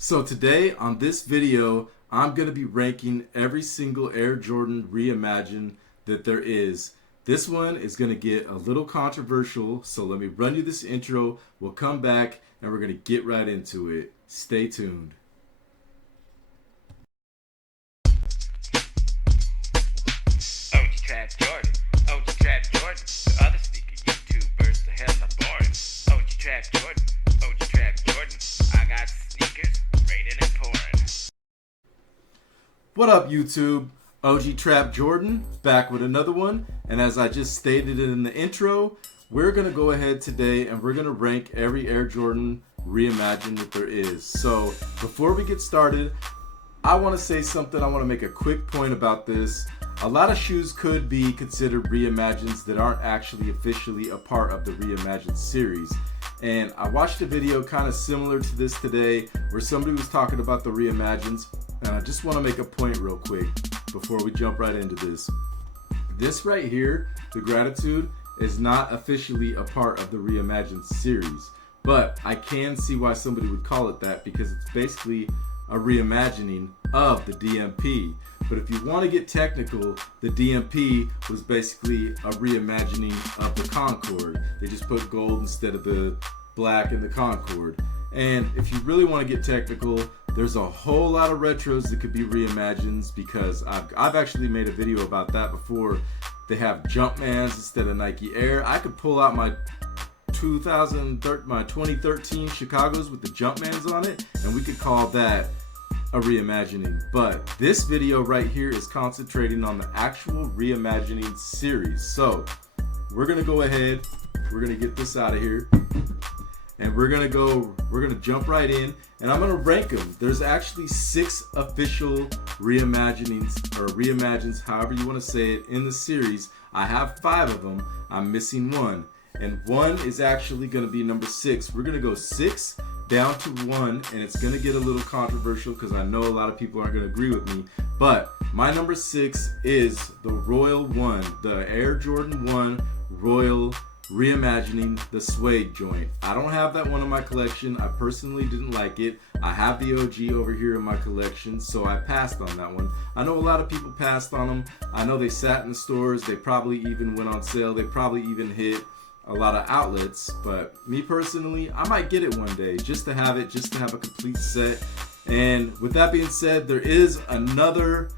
So today on this video, I'm going to be ranking every single Air Jordan Reimagined that there is. This one is going to get a little controversial, so let me run you this intro. We'll come back and we're going to get right into it. Stay tuned. Trap Jordan, OG Trap Jordan, the other sneaker YouTubers, the hell I'm born. OG Trap Jordan, OG Trap Jordan, I got sneakers, raining and pouring. What up, YouTube? OG Trap Jordan, back with another one. And as I just stated in the intro, we're going to go ahead today and we're going to rank every Air Jordan Reimagined that there is. So before we get started, I want to say something. I want to make a quick point about this. A lot of shoes could be considered Reimagineds that aren't actually officially a part of the Reimagined series. And I watched a video kind of similar to this today where somebody was talking about the Reimagineds, and I just want to make a point real quick before we jump right into this. This right here, the Gratitude, is not officially a part of the Reimagined series, but I can see why somebody would call it that because it's basically a reimagining of the DMP. But if you want to get technical, the DMP was basically a reimagining of the Concorde. They just put gold instead of the black in the Concorde. And if you really want to get technical, there's a whole lot of retros that could be reimagined because I've actually made a video about that before. They have Jumpmans instead of Nike Air. I could pull out my 2013 Chicago's with the Jumpmans on it, and we could call that a reimagining. But this video right here is concentrating on the actual reimagining series. So we're gonna go ahead, we're gonna get this out of here, and we're gonna jump right in, and I'm gonna rank them. There's actually 6 official reimaginings or reimagines, however you want to say it, in the series. I have 5 of them. I'm missing 1. And 1 is actually going to be number 6. We're going to go 6 down to 1, and it's going to get a little controversial because I know a lot of people aren't going to agree with me. But my number 6 is the Royal 1, the Air Jordan 1 Royal Reimagining, the suede joint. I don't have that one in my collection. I personally didn't like it. I have the OG over here in my collection, so I passed on that one. I know a lot of people passed on them. I know they sat in the stores. They probably even went on sale. They probably even hit a lot of outlets, but me personally, I might get it one day just to have it, just to have a complete set. And with that being said, there is another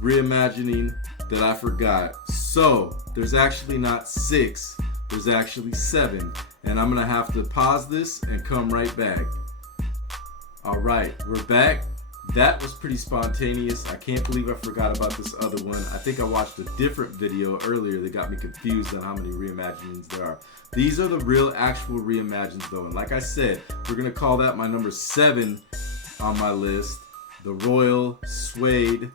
reimagining that I forgot. So there's actually not 6, there's actually 7, and I'm gonna have to pause this and come right back. All right, we're back. That was pretty spontaneous. I can't believe I forgot about this other one. I think I watched a different video earlier that got me confused on how many reimaginings there are. These are the real actual reimaginings though. And like I said, we're gonna call that my number 7 on my list, the Royal Suede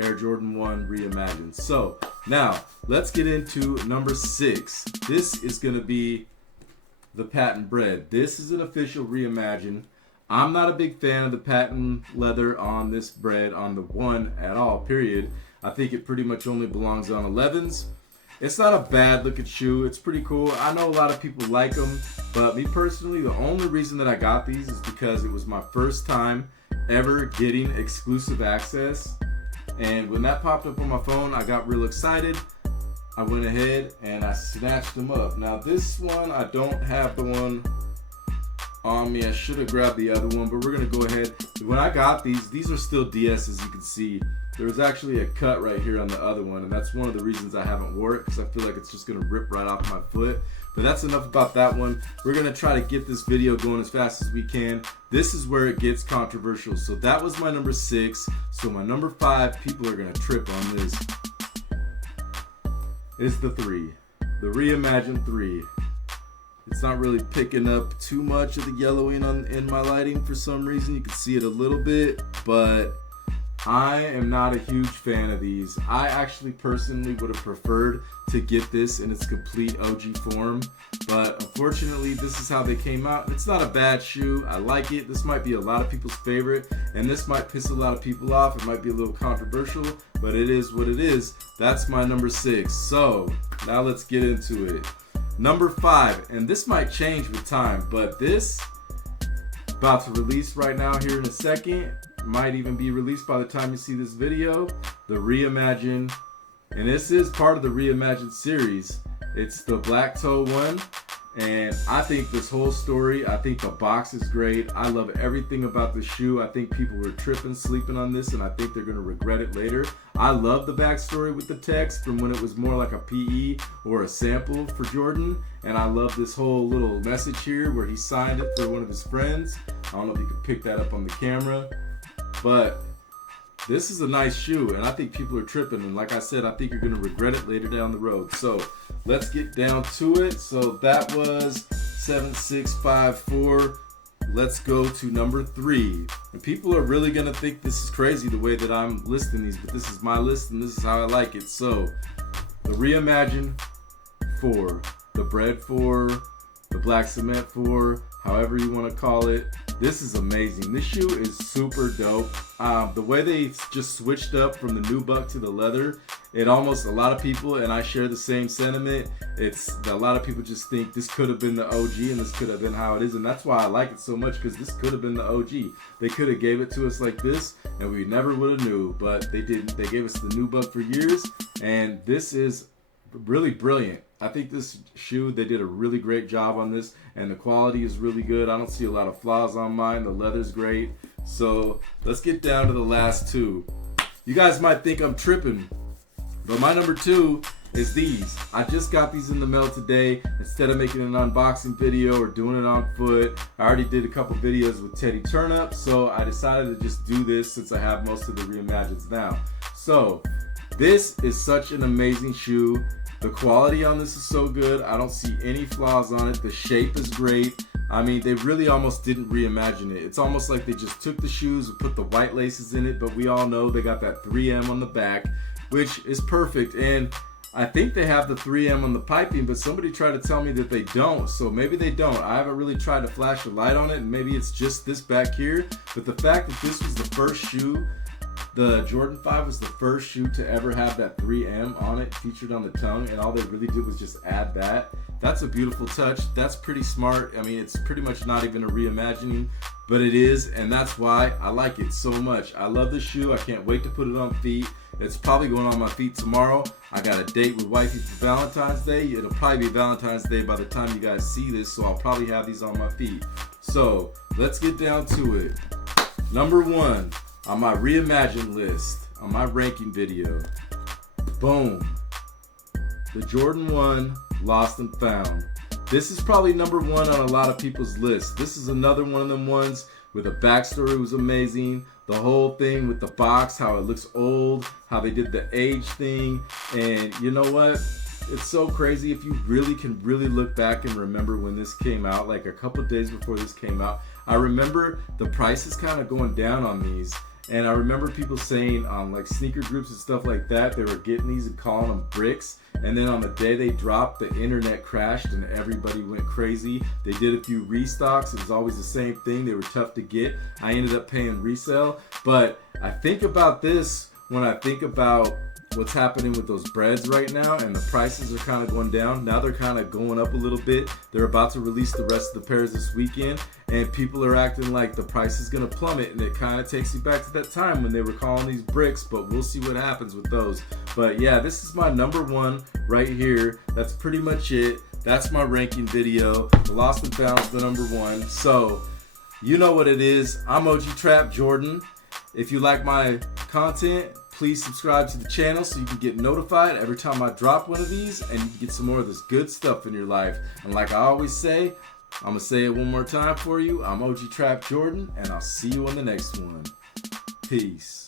Air Jordan 1 Reimagined. So now let's get into number 6. This is gonna be the patent Bred. This is an official reimagined. I'm not a big fan of the patent leather on this Bred, on the 1 at all, period. I think it pretty much only belongs on 11s. It's not a bad looking shoe. It's pretty cool. I know a lot of people like them, but me personally, the only reason that I got these is because it was my first time ever getting exclusive access. And when that popped up on my phone, I got real excited. I went ahead and I snatched them up. Now this one, I don't have the one on me. I should have grabbed the other one, but we're gonna go ahead. When I got these are still DS, as you can see. There was actually a cut right here on the other one, and that's one of the reasons I haven't wore it, because I feel like it's just gonna rip right off my foot. But that's enough about that one. We're gonna try to get this video going as fast as we can. This is where it gets controversial. So that was my number 6. So my number 5, people are gonna trip on this, is the 3, the Reimagined 3. It's not really picking up too much of the yellowing in my lighting for some reason. You can see it a little bit, but I am not a huge fan of these. I actually personally would have preferred to get this in its complete OG form, but unfortunately this is how they came out. It's not a bad shoe. I like it. This might be a lot of people's favorite, and this might piss a lot of people off. It might be a little controversial, but it is what it is. That's my number 6. So now let's get into it. Number 5, and this might change with time, but this about to release right now here in a second. Might even be released by the time you see this video. The Reimagined, and this is part of the Reimagined series. It's the black toe one, and I think this whole story, I think the box is great. I love everything about the shoe. I think people were tripping, sleeping on this, and I think they're gonna regret it later. I love the backstory with the text from when it was more like a PE or a sample for Jordan, and I love this whole little message here where he signed it for one of his friends. I don't know if you can pick that up on the camera, but this is a nice shoe, and I think people are tripping, and like I said, I think you're gonna regret it later down the road. So let's get down to it. So that was 7654. Let's go to number 3. And people are really gonna think this is crazy the way that I'm listing these, but this is my list and this is how I like it. So the Reimagined 4, the Bred 4, the Black Cement 4, however you want to call it. This is amazing. This shoe is super dope. The way they just switched up from the nubuck to the leather, it almost, a lot of people, and I share the same sentiment, a lot of people just think this could have been the OG and this could have been how it is, and that's why I like it so much, because this could have been the OG. They could have gave it to us like this and we never would have knew, but they didn't. They gave us the nubuck for years, and this is really brilliant. I think this shoe, they did a really great job on this, and the quality is really good. I don't see a lot of flaws on mine. The leather's great. So let's get down to the last 2. You guys might think I'm tripping, but my number 2 is these. I just got these in the mail today. Instead of making an unboxing video or doing it on foot, I already did a couple videos with Teddy Turnup, so I decided to just do this since I have most of the Reimagineds now. So this is such an amazing shoe. The quality on this is so good. I don't see any flaws on it. The shape is great. I mean, they really almost didn't reimagine it. It's almost like they just took the shoes and put the white laces in it, but we all know they got that 3M on the back, which is perfect. And I think they have the 3M on the piping, but somebody tried to tell me that they don't, so maybe they don't. I haven't really tried to flash a light on it, and maybe it's just this back here, but the fact that this was the first shoe, the Jordan 5 was the first shoe to ever have that 3M on it featured on the tongue, and all they really did was just add that. That's a beautiful touch. That's pretty smart. I mean, it's pretty much not even a reimagining, but it is, and that's why I like it so much. I love the shoe. I can't wait to put it on feet. It's probably going on my feet tomorrow. I got a date with wifey for Valentine's Day. It'll probably be Valentine's Day by the time you guys see this, so I'll probably have these on my feet. So let's get down to it. Number 1 on my Reimagined list, on my ranking video, boom, the Jordan 1 Lost and Found. This is probably number 1 on a lot of people's list. This is another one of them ones where the backstory was amazing. The whole thing with the box, how it looks old, how they did the age thing, and you know what? It's so crazy if you really can look back and remember when this came out, like a couple days before this came out. I remember the prices kind of going down on these. And I remember people saying on like sneaker groups and stuff like that, they were getting these and calling them bricks. And then on the day they dropped, the internet crashed and everybody went crazy. They did a few restocks. It was always the same thing. They were tough to get. I ended up paying resale. But I think about this when I think about what's happening with those Breds right now, and the prices are kind of going down. Now they're kind of going up a little bit. They're about to release the rest of the pairs this weekend, and people are acting like the price is going to plummet, and it kind of takes you back to that time when they were calling these bricks, but we'll see what happens with those. But yeah, this is my number 1 right here. That's pretty much it. That's my ranking video. The Lost and Found is the number 1. So you know what it is. I'm OG Trap Jordan. If you like my content, please subscribe to the channel so you can get notified every time I drop one of these, and you can get some more of this good stuff in your life. And like I always say, I'm going to say it one more time for you. I'm OG Trap Jordan, and I'll see you on the next one. Peace.